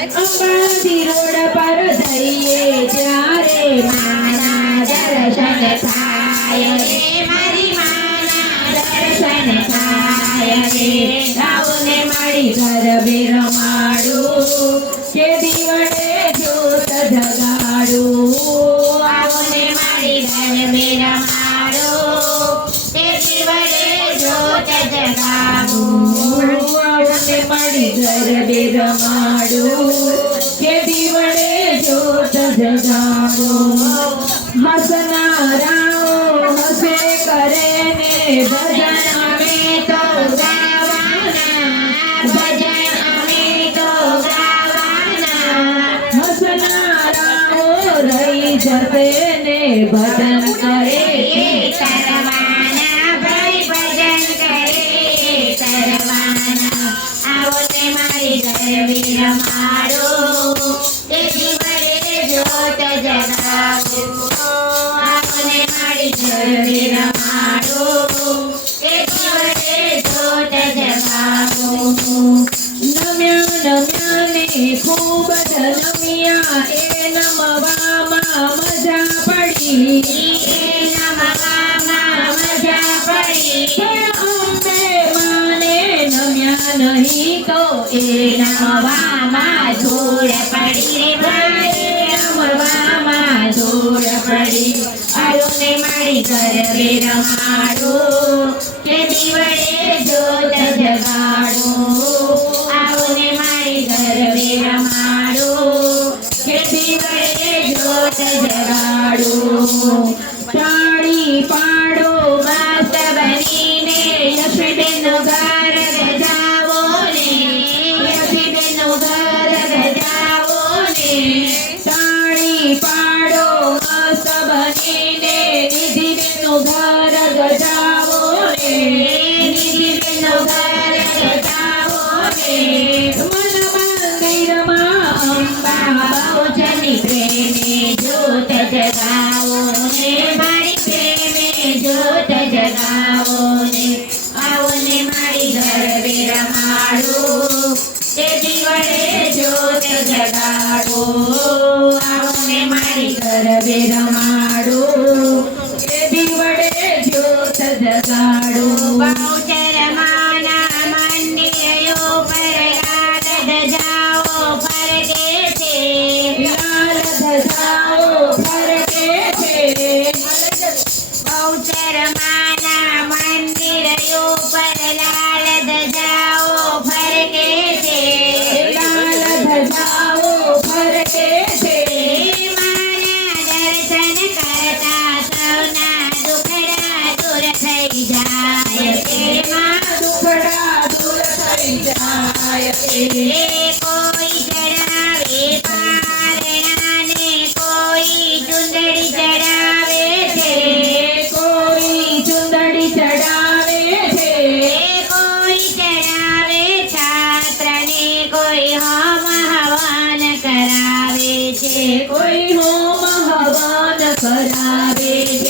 अंबाधिरोड पर धरिये चारे माना दर्शन पाय रे मारी माना दर्शन पाय रे गाऊने माडी घर बेर माडू के दिवडे ज्योत धगाडू गाऊने माडी घर बेर माडू के दिवडे ज्योत धगाडू મારી ઘર બેરમાડું કે દીવડે જોત હસનારાઓ હસે કરે ને ભજન અમે તો ભજન તો હસનારાઓ રહી જશે ને ભજન કરે મારી ગરવી રમાડો તે જીવડે જોત જગાવો નમ્યા નમ્યા ને ખૂબ જ નમ્યા એ નમવામાં મજા પડી એ નમવામાં મજા પડી પણ અંબે માને નમ્યા નહીં તો એ નમવામાં ધૂળ પડી રે ભાઈ નમવામાં ધૂળ પડી આયો ને મારી ગરબે રમાડો કે દીવડે જોત જગાડો આવો ને મારી ગરબે રમાડો કે દીવડે જોત જગાડો તાળી પાડો મસ્ત બનીને યશબેન ઘર ગજાવો ને યશબેન ઘર ગજાવો ને ಜ್ಯೋತಿ ಜಗಾ જાય છે માં દુખડા કોઈ ચડાવે પારણા કોઈ ચુંદડી ચડાવે છે કોઈ ચુંદડી ચડાવે છે કોઈ ચડાવે છાત્ર કોઈ હોમ હવાન કરાવે છે કોઈ હોમ હવન કરાવે છે.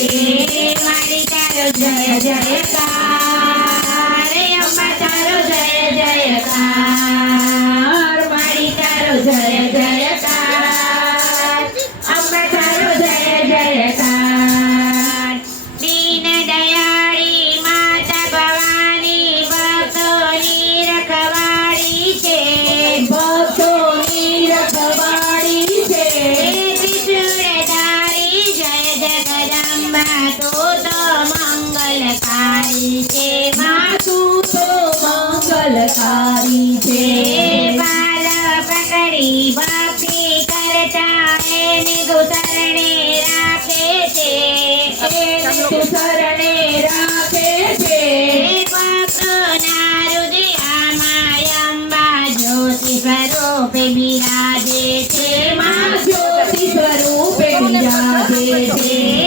એને ગુસરણે રાખે છે. ભક્તોના હૃદયમાં અંબા જ્યોતિ સ્વરૂપે બિરાજે છે. માં જ્યોતિ સ્વરૂપે બિરાજે છે.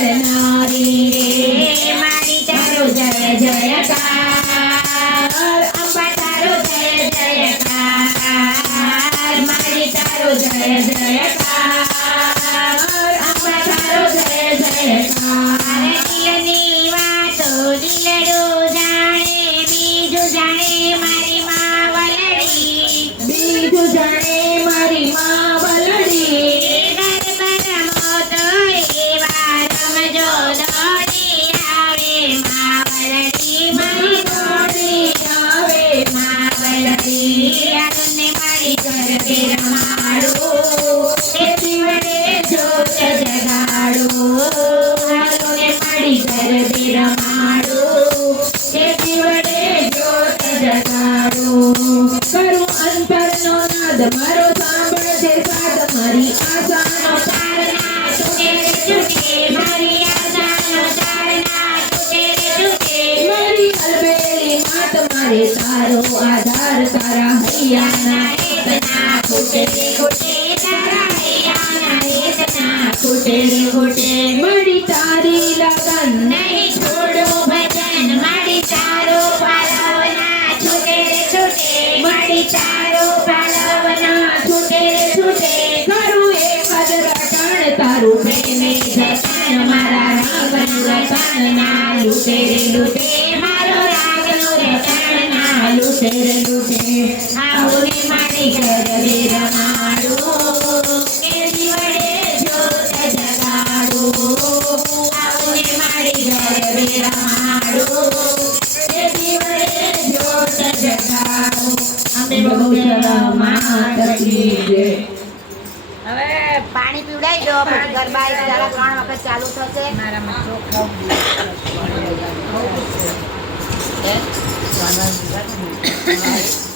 કરનારી રે મારી તારો જય જયકાર અંબા તારો જય જયકાર ಶ್ರೀರಾಗನ್ನೇ ಮಾಡಿ ಜನತೆಯ ಮಾಡು ಶಿವನೇ ಜೋತ ಜಗಾಡು ಹರಲೋನೆ ಮಾಡಿ ಜರದಿರ ಮಾಡು ಶಿವನೇ ಜೋತ ಜಗಾಡು કરો અંતરનો નાદ મારો સાંભળશે સાદ મારી આસ માત મારે તારો આધાર તારા હૈયાના વેદના ખૂટે રે ખૂટે તારા હૈયાના વેદના ખૂટે રે ખૂટે મળી તારી લગન નહીં છોડો ભજન મારી તારો પાલવના છૂટે રે છૂટે મારી તારો પાલવના છૂટે રે છૂટે કરું એક જ રટણ તારું પ્રેમે જતન મારા રાગનું રતન ના લૂટે રે લૂટે મારો રાગનો રતન ના લૂટે રે લૂટે આવું ને મારી ગરબે રમાડું કે દીવડે જ્યોત જગાડું આવું ને મારી ગરબે રમાડું કે દીવડે જ્યોત જગાડું અમે ગૌચર માત કી જય. હવે પાણી પીવડાવી દો પછી ગરબા જરા ત્રણ વખત ચાલુ થશે મારામાં ચોખ્ખા Mana juga.